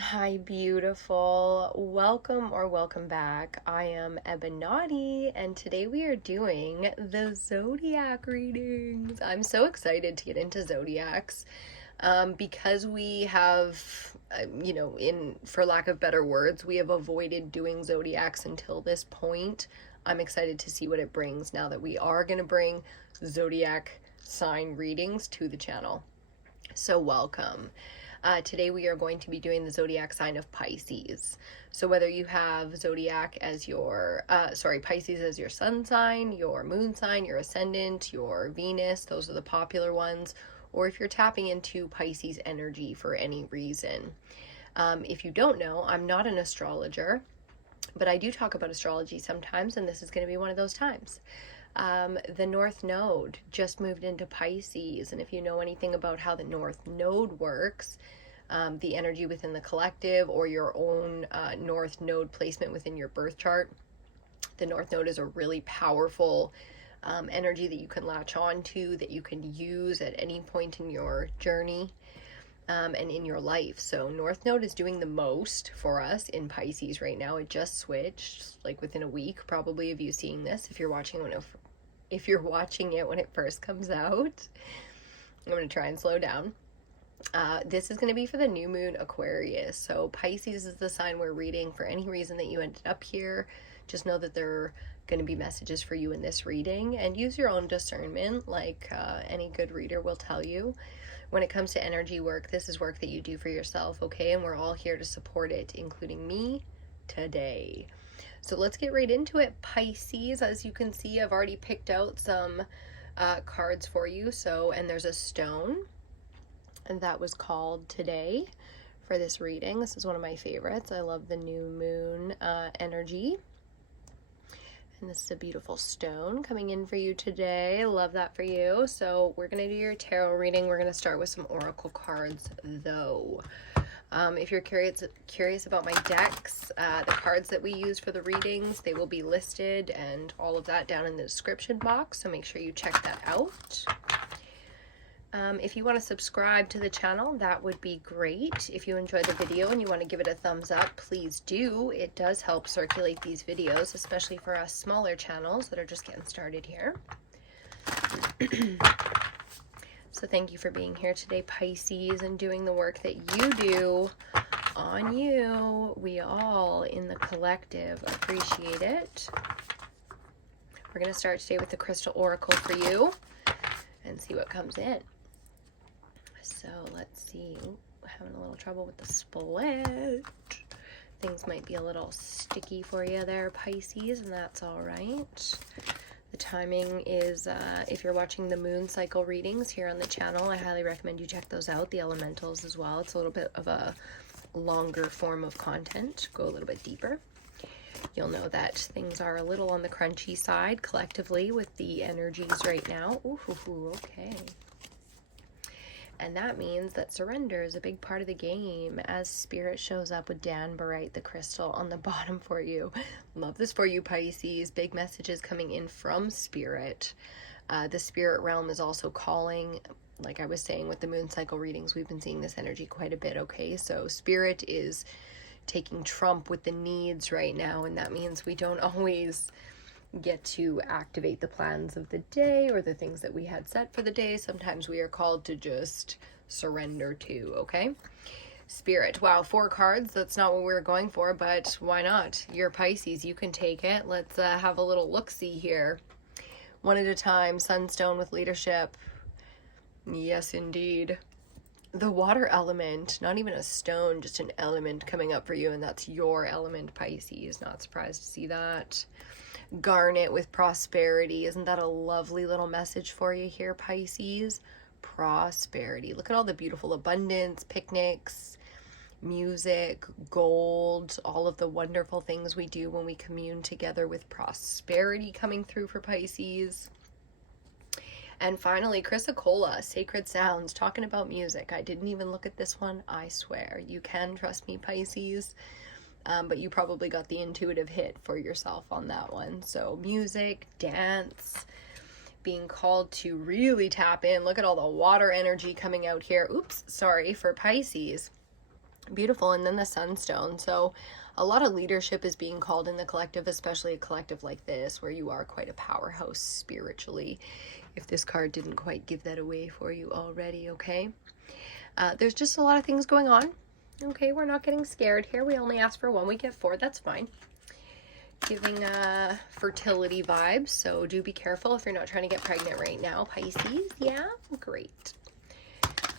Hi, beautiful. Welcome or welcome back. I am EBINOTTI, and today we are doing the zodiac readings. I'm so excited to get into zodiacs because we have, for lack of better words, we have avoided doing zodiacs until this point. I'm excited to see what it brings now that we are going to bring zodiac sign readings to the channel. So welcome. Today we are going to be doing the zodiac sign of Pisces. So whether you have zodiac as your, Pisces as your sun sign, your moon sign, your ascendant, your Venus, those are the popular ones, or if you're tapping into Pisces energy for any reason. If you don't know, I'm not an astrologer, but I do talk about astrology sometimes, and this is going to be one of those times. The North Node just moved into Pisces, and if you know anything about how the North Node works, the energy within the collective or your own North Node placement within your birth chart, the North Node is a really powerful energy that you can latch on to, that you can use at any point in your journey and in your life. So North Node is doing the most for us in Pisces right now. It just switched like within a week probably of you seeing this, if you're watching it when it first comes out. I'm going to try and slow down. This is going to be for the new moon Aquarius. So Pisces is the sign we're reading. For any reason that you ended up here, just know that there are going to be messages for you in this reading, and use your own discernment like any good reader will tell you. When it comes to energy work, this is work that you do for yourself, okay? And we're all here to support it, including me today. So let's get right into it, Pisces. As you can see, I've already picked out some cards for you. And there's a stone, and that was called today for this reading. This is one of my favorites. I love the new moon energy. And this is a beautiful stone coming in for you today. I love that for you. So we're going to do your tarot reading. We're going to start with some oracle cards, though. If you're curious about my decks, the cards that we use for the readings, they will be listed and all of that down in the description box, so make sure you check that out. If you want to subscribe to the channel, that would be great. If you enjoyed the video and you want to give it a thumbs up, please do. It does help circulate these videos, especially for us smaller channels that are just getting started here. So thank you for being here today, Pisces, and doing the work that you do on you. We all in the collective appreciate it. We're going to start today with the Crystal Oracle for you and see what comes in. So let's see. Ooh, having a little trouble with the split. Things might be a little sticky for you there, Pisces, and that's all right. The timing is, if you're watching the moon cycle readings here on the channel, I highly recommend you check those out, the elementals as well. It's a little bit of a longer form of content, go a little bit deeper. You'll know that things are a little on the crunchy side collectively with the energies right now. Ooh, okay. And that means that surrender is a big part of the game as Spirit shows up with Dan Barite, the crystal, on the bottom for you. Love this for you, Pisces. Big messages coming in from Spirit. The spirit realm is also calling. Like I was saying with the moon cycle readings, we've been seeing this energy quite a bit, okay? So Spirit is taking trump with the needs right now, and that means we don't always get to activate the plans of the day or the things that we had set for the day. Sometimes we are called to just surrender to, okay? Spirit, wow, 4 cards. That's not what we were going for, but why not? You're Pisces, you can take it. Let's have a little look-see here. One at a time, Sunstone with leadership. Yes, indeed. The water element, not even a stone, just an element coming up for you, and that's your element, Pisces. Not surprised to see that. Garnet with prosperity. Isn't that a lovely little message for you here, Pisces? Prosperity. Look at all the beautiful abundance, picnics, music, gold, all of the wonderful things we do when we commune together with prosperity coming through for Pisces. And finally, Chrysocolla, Sacred Sounds, talking about music. I didn't even look at this one, I swear. You can trust me, Pisces. But you probably got the intuitive hit for yourself on that one. So music, dance, being called to really tap in. Look at all the water energy coming out here. Oops, sorry, for Pisces. Beautiful. And then the sunstone. So a lot of leadership is being called in the collective, especially a collective like this, where you are quite a powerhouse spiritually. If this card didn't quite give that away for you already, okay? There's just a lot of things going on. Okay, we're not getting scared here. We only asked for 1, we get 4. That's fine. Giving fertility vibes, so do be careful if you're not trying to get pregnant right now, Pisces. Yeah, great.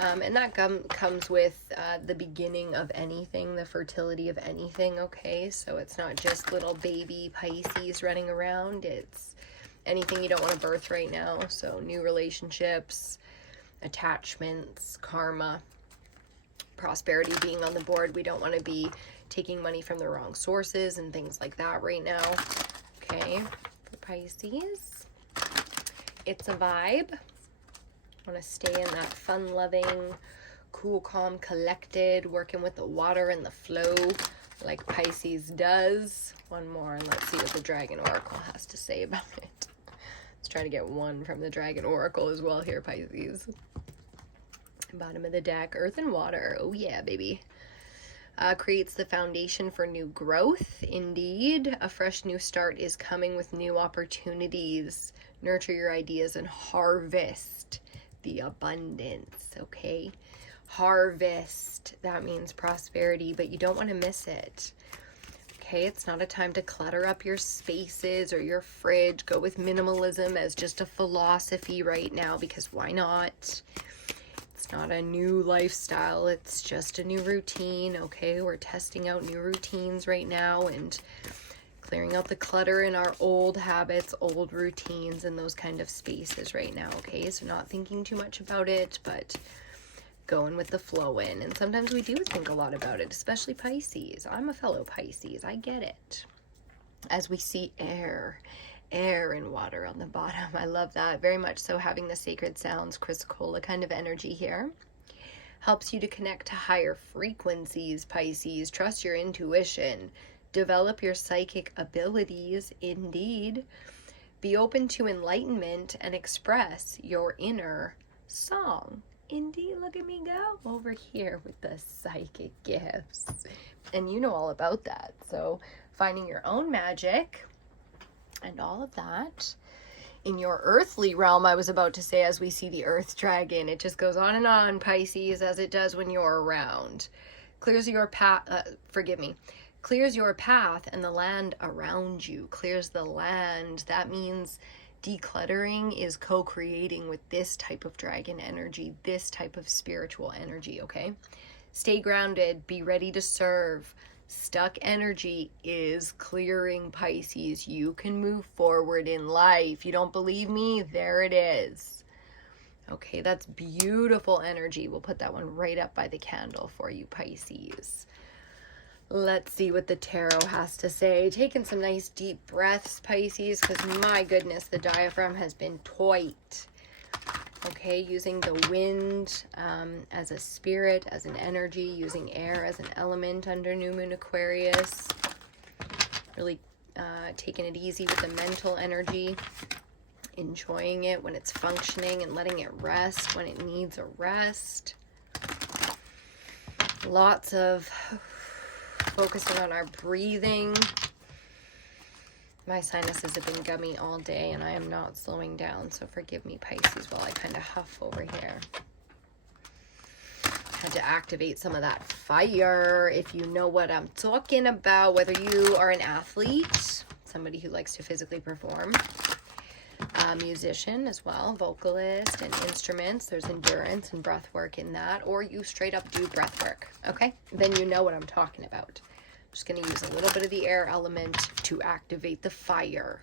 And that comes with the beginning of anything, the fertility of anything, okay? So it's not just little baby Pisces running around. It's anything you don't want to birth right now. So new relationships, attachments, karma, prosperity being on the board. We don't want to be taking money from the wrong sources and things like that right now. Okay, for Pisces, it's a vibe. Want to stay in that fun-loving, cool, calm, collected, working with the water and the flow like Pisces does. One more, and let's see what the Dragon Oracle has to say about it. Let's try to get 1 from the Dragon Oracle as well here, Pisces. Bottom of the deck, earth and water. Oh yeah, baby. Creates the foundation for new growth. Indeed, a fresh new start is coming with new opportunities. Nurture your ideas and harvest the abundance, okay? Harvest, that means prosperity, but you don't want to miss it. Okay, it's not a time to clutter up your spaces or your fridge. Go with minimalism as just a philosophy right now, because why not? It's not a new lifestyle, it's just a new routine, okay? We're testing out new routines right now and clearing out the clutter in our old habits, old routines, and those kind of spaces right now, okay? So not thinking too much about it, but going with the flow in. And sometimes we do think a lot about it, especially Pisces. I'm a fellow Pisces, I get it. As we see air and water on the bottom. I love that very much. So having the sacred sounds, Chris Cola kind of energy here. Helps you to connect to higher frequencies, Pisces. Trust your intuition. Develop your psychic abilities, indeed. Be open to enlightenment and express your inner song. Indeed, look at me go over here with the psychic gifts. And you know all about that. So finding your own magic and all of that. In your earthly realm, I was about to say, as we see the earth dragon, it just goes on and on, Pisces, as it does when you're around. Clears your path, clears your path and the land around you. Clears the land. That means decluttering is co-creating with this type of dragon energy, this type of spiritual energy, okay? Stay grounded, be ready to serve. Stuck energy is clearing, Pisces. You can move forward in life. You don't believe me? There it is. Okay, that's beautiful energy. We'll put that one right up by the candle for you, Pisces. Let's see what the tarot has to say. Taking some nice deep breaths, Pisces, because my goodness, the diaphragm has been tight. Okay, using the wind as a spirit, as an energy, using air as an element under New Moon Aquarius. Really taking it easy with the mental energy, enjoying it when it's functioning and letting it rest when it needs a rest. Lots of focusing on our breathing. My sinuses have been gummy all day and I am not slowing down, so forgive me, Pisces, while I kind of huff over here. Had to activate some of that fire, if you know what I'm talking about, whether you are an athlete, somebody who likes to physically perform, a musician as well, vocalist and instruments. There's endurance and breath work in that, or you straight up do breath work, okay? Then you know what I'm talking about. Just going to use a little bit of the air element to activate the fire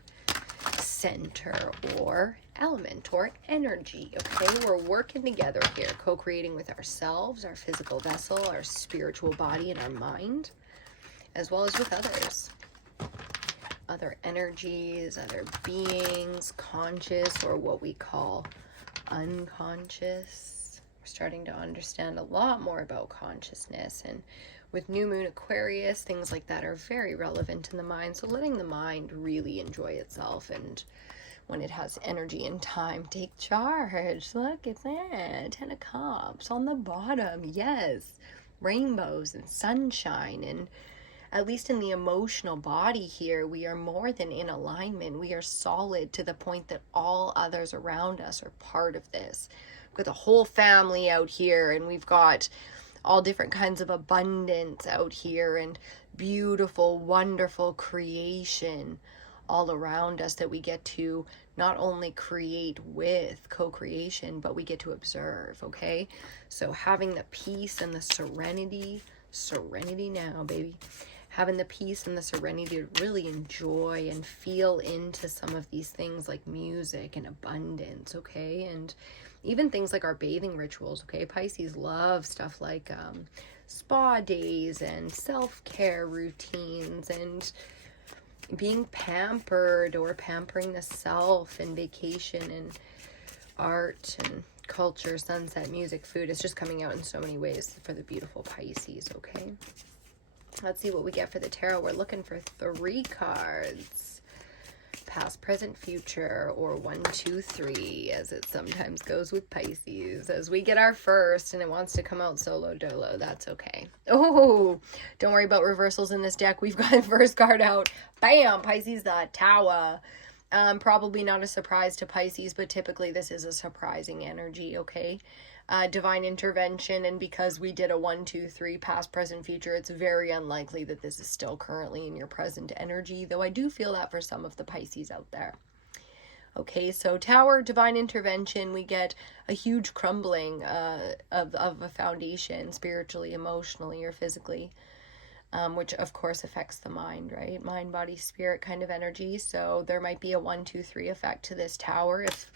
center or element or energy, okay? We're working together here, co-creating with ourselves, our physical vessel, our spiritual body, and our mind, as well as with others. Other energies, other beings, conscious, or what we call unconscious. We're starting to understand a lot more about consciousness, and with New Moon Aquarius, things like that are very relevant in the mind. So letting the mind really enjoy itself, and when it has energy and time, take charge. Look at that, 10 of Cups on the bottom. Yes, rainbows and sunshine. And at least in the emotional body here, we are more than in alignment. We are solid to the point that all others around us are part of this. We've got the whole family out here, and we've got all different kinds of abundance out here, and beautiful, wonderful creation all around us that we get to not only create with, co-creation, but we get to observe, okay? So having the peace and the serenity now, baby. Having the peace and the serenity to really enjoy and feel into some of these things like music and abundance, okay? And even things like our bathing rituals, okay? Pisces love stuff like spa days and self-care routines and being pampered or pampering the self and vacation and art and culture, sunset, music, food. It's just coming out in so many ways for the beautiful Pisces, okay? Let's see what we get for the tarot. We're looking for 3 cards. Past, present, future, or 1, 2, 3, as it sometimes goes with Pisces. As we get our first and it wants to come out solo dolo, that's okay. Oh, don't worry about reversals in this deck. We've got first card out. Bam! Pisces, the Tower. Probably not a surprise to Pisces, but typically this is a surprising energy, okay? Divine intervention, and because we did a 1, 2, 3 past, present, future, it's very unlikely that this is still currently in your present energy, though I do feel that for some of the Pisces out there. Okay, so Tower, divine intervention, we get a huge crumbling of a foundation, spiritually, emotionally, or physically, which of course affects the mind, right? Mind, body, spirit kind of energy. So there might be a 1, 2, 3 effect to this Tower. If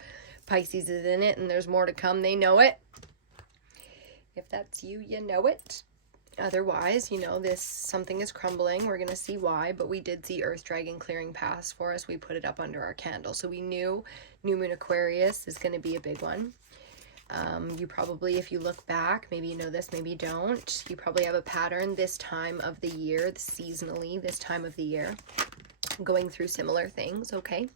Pisces is in it and there's more to come, they know it. If that's you, you know it. Otherwise, you know, something is crumbling. We're going to see why, but we did see Earth Dragon clearing paths for us. We put it up under our candle. So we knew New Moon Aquarius is going to be a big one. You probably, if you look back, maybe you know this, maybe you don't. You probably have a pattern this time of the year, seasonally, this time of the year, going through similar things, okay?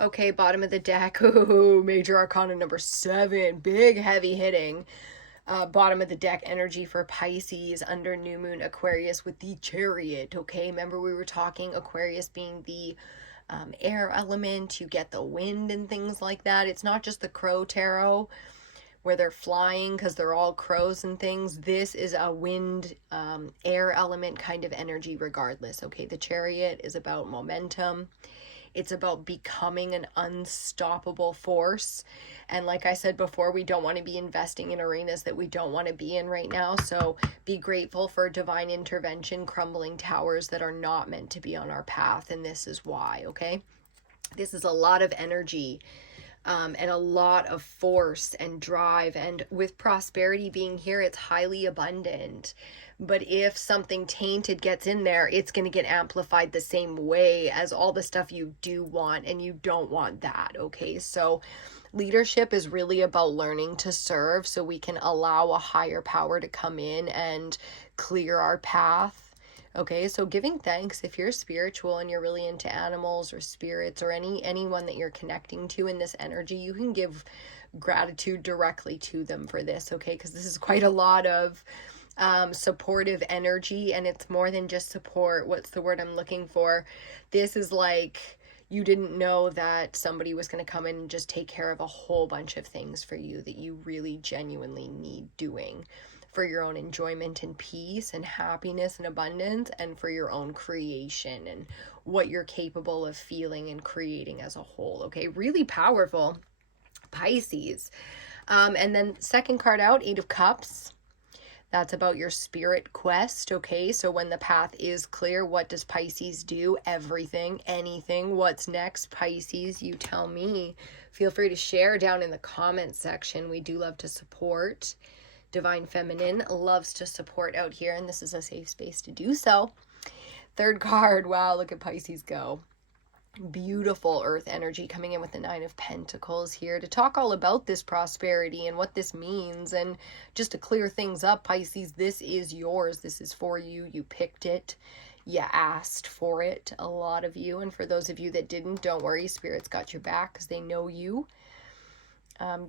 Okay, bottom of the deck. Ooh, Major Arcana number 7. Big, heavy hitting. Bottom of the deck energy for Pisces under New Moon Aquarius with the Chariot, okay? Remember we were talking Aquarius being the air element. You get the wind and things like that. It's not just the Crow Tarot where they're flying because they're all crows and things. This is a wind, air element kind of energy regardless, okay? The Chariot is about momentum. It's about becoming an unstoppable force. And like I said before, we don't want to be investing in arenas that we don't want to be in right now. So be grateful for divine intervention, crumbling towers that are not meant to be on our path. And this is why, okay? This is a lot of energy and a lot of force and drive. And with prosperity being here, it's highly abundant. But if something tainted gets in there, it's going to get amplified the same way as all the stuff you do want, and you don't want that, okay? So leadership is really about learning to serve so we can allow a higher power to come in and clear our path, okay? So giving thanks, if you're spiritual and you're really into animals or spirits or anyone that you're connecting to in this energy, you can give gratitude directly to them for this, okay? Because this is quite a lot of supportive energy, and it's more than just support. What's the word I'm looking for? This is like you didn't know that somebody was going to come in and just take care of a whole bunch of things for you that you really genuinely need doing for your own enjoyment and peace and happiness and abundance, and for your own creation and what you're capable of feeling and creating as a whole, okay? Really powerful, Pisces. And then second card out, 8 of Cups. That's about your spirit quest, okay? So when the path is clear, what does Pisces do? Everything, anything. What's next, Pisces? You tell me. Feel free to share down in the comment section. We do love to support. Divine Feminine loves to support out here, and this is a safe space to do so. Third card. Wow, look at Pisces go. Beautiful earth energy coming in with the 9 of Pentacles here to talk all about this prosperity and what this means. And just to clear things up, Pisces, this is yours. This is for you. You picked it. You asked for it, a lot of you. And for those of you that didn't, don't worry. Spirit's got your back because they know you.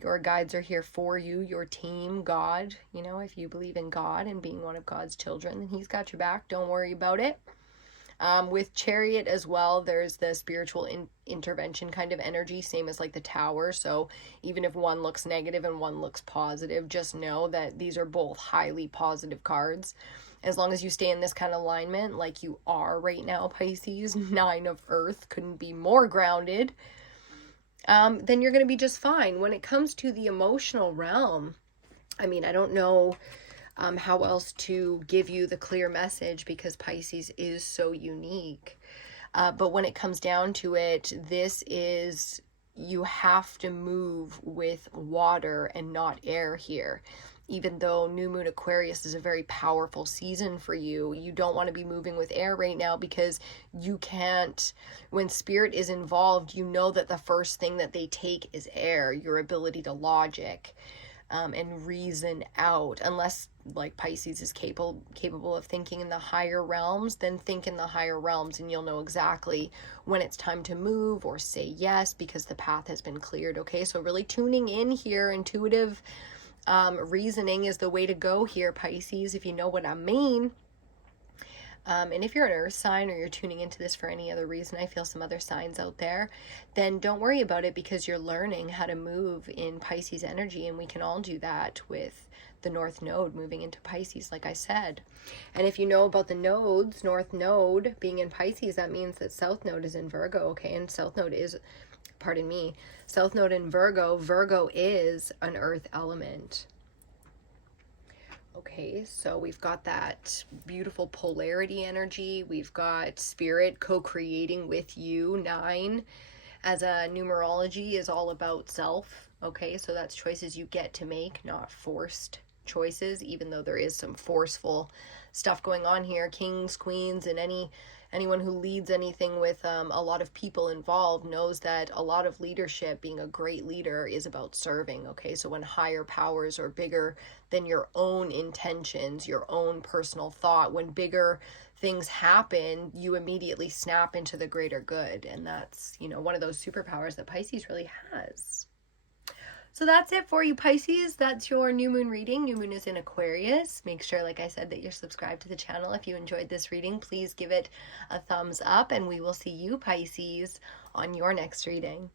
Your guides are here for you, your team, God. You know, if you believe in God and being one of God's children, then he's got your back. Don't worry about it. With Chariot as well, there's the spiritual intervention kind of energy, same as like the Tower. So even if one looks negative and one looks positive, just know that these are both highly positive cards. As long as you stay in this kind of alignment like you are right now, Pisces, 9 of Earth, couldn't be more grounded, then you're going to be just fine. When it comes to the emotional realm, I mean, I don't know how else to give you the clear message because Pisces is so unique. But when it comes down to it, this is, you have to move with water and not air here. Even though New Moon Aquarius is a very powerful season for you, you don't want to be moving with air right now because you can't, when spirit is involved, you know that the first thing that they take is air, your ability to logic and reason out. Unless like Pisces is capable of thinking in the higher realms, then think in the higher realms and you'll know exactly when it's time to move or say yes because the path has been cleared. Okay, so really tuning in here, intuitive reasoning is the way to go here, Pisces, if you know what I mean. And if you're an earth sign or you're tuning into this for any other reason, I feel some other signs out there, then don't worry about it because you're learning how to move in Pisces energy, and we can all do that with the North Node moving into Pisces, like I said. And if you know about the nodes, North Node being in Pisces, that means that South Node is in Virgo, okay? And South Node is, pardon me, South Node in Virgo. Virgo is an earth element. Okay, so we've got that beautiful polarity energy. We've got spirit co-creating with you. 9 as a numerology is all about self. Okay, so that's choices you get to make, not forced choices, even though there is some forceful stuff going on here. Kings, queens, and anyone who leads anything with a lot of people involved knows that a lot of leadership, being a great leader, is about serving. Okay, so when higher powers are bigger than your own intentions, your own personal thought, when bigger things happen, you immediately snap into the greater good. And that's, you know, one of those superpowers that Pisces really has. So that's it for you, Pisces. That's your new moon reading. New moon is in Aquarius. Make sure, like I said, that you're subscribed to the channel. If you enjoyed this reading, please give it a thumbs up, and we will see you, Pisces, on your next reading.